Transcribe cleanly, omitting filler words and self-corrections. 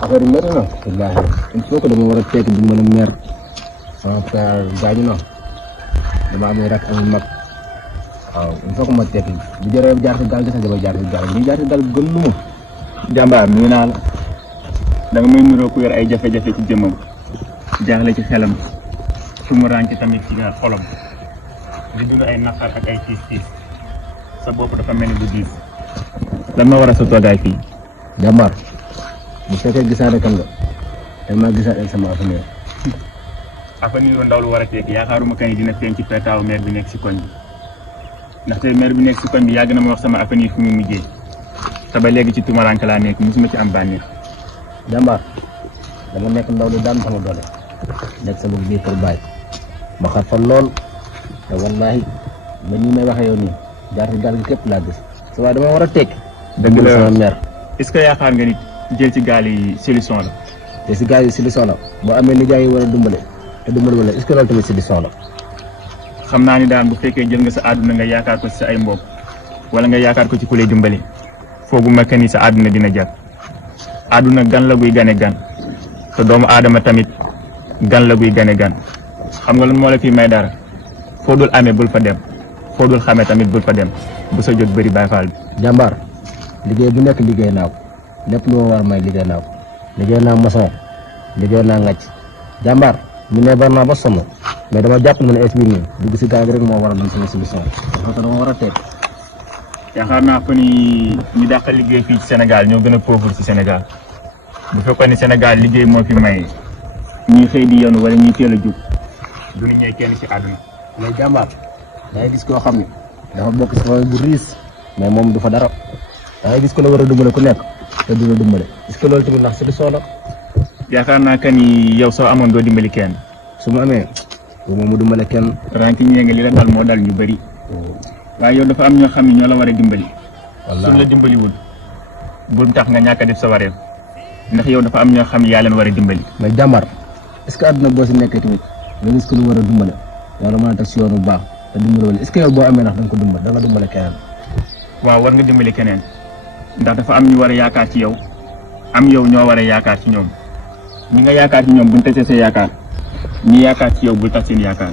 affaire yi métti na wallaahi il faut que dama war a tekki du mën a mer sama frère gaañu na dama amee rak amul mag waaw il faut que ma tekki bu jëree jaar si gaal gi sax dama jaar si gaal gi jaar si gaal gën lu ma jàmbaar nuyu naa la da nga may nuroo ku yor ay jafe-jafe ci jëmmam jaaxle ci xelam su mu rànc tamit ci xolam di dund ay naqar ak ay tiis sa bopp dafa mel ni du diis lan ma war a sa toogaay fii jàmbaar bu fekkee gisaane kan nga dama gisaat ak sama avenir avenir ndaw lu war a tekki yaakaaruma kan yi dina feeñ ci petaaw maire bi nekk si koñ bi ndaxte maire bi nekk si koñ bi yàgg na ma wax sama avenir fu mu mujjee te ba léegi ci tumaranke laa nekk musuma ci am bànneex jàmbaar dama nekk ndaw lu daan sama doole nekk sama biir kër baay ma xar fa lool te wallaahi ba ñu may waxee yow nii jaar si gaal gi képp laa gis sa waaye dama war a tekki dëgg la sama mer est-ce que yaakaar nga nit jël ci gaal yi solution la te si gaal yi solution la boo amee nijaay yi war a dimbale te dimbale wala est-ce que loolu tamit solution la xam naa ni daan bu fekkee jël nga sa àdduna nga yaakaar ko ci sa ay mbokk wala nga yaakaar ko ci ku lay dimbali foogu ma ni sa àdduna dina jar àdduna gan la guy gane gan te doomu aadama tamit gan la guy gane gan xam nga lan moo la fi may dara foo dul amee bul fa dem foo dul xamee tamit bul fa dem bu sa jot bëri Baay Faal bi jàmbaar liggéey bu nekk liggéey naa ko lépp lu ma war may liggéey naa ko liggéey naa maçon liggéey naa ngàcc jàmbaar mu ne bar naa ba sonn mais dama jàpp ne es bi nii dugg si gaal gi rek moo war a doon sama solution parce que dama war a teg yaakaar naa ko ni ñu dàq liggéey fii ci Sénégal ñoo gën a pauvre ci Sénégal bu fekkoon ni Sénégal liggéey moo fi may ñuy xëy di yoonu wala ñuy teel a jug du ñu ñëw kenn ci àdduna mais jàmbaar dangay gis koo xam ne dafa bokk si famille bu riis mais moom du fa dara dangay gis ko la war a dimbale ku nekk te du la dimbale est-ce que loolu tamit ndax solution la yaakaar naa que ni yow soo amoon doo dimbali kenn su ma amee bu ma mu dimbale kenn ranki ñee nga li la dal moo dal ñu bëri waaye yow dafa am ñoo xam ne ñoo la war a dimbali suñ la dimbaliwul bul tax nga ñàkk a def sa wareef ndax yow dafa am ñoo xam ne yaa leen war a dimbali mais jàmbaar est-ce que àdduna boo si nekkee tamit nga gis ko lu war a dimbale wala mën a teg si yoon bu baax te dimbale wala est-ce que yow boo amee ndax da nga ko dimbale da nga dimbale keneen waaw war nga dimbali keneen ndax dafa am ñu war a yaakaar ci yow am yow ñoo war a yaakaar ci ñoom ñi nga yaakaar ci ñoom buñ tasee sa yaakaar ñi yaakaar ci yow bul tas seen yaakaar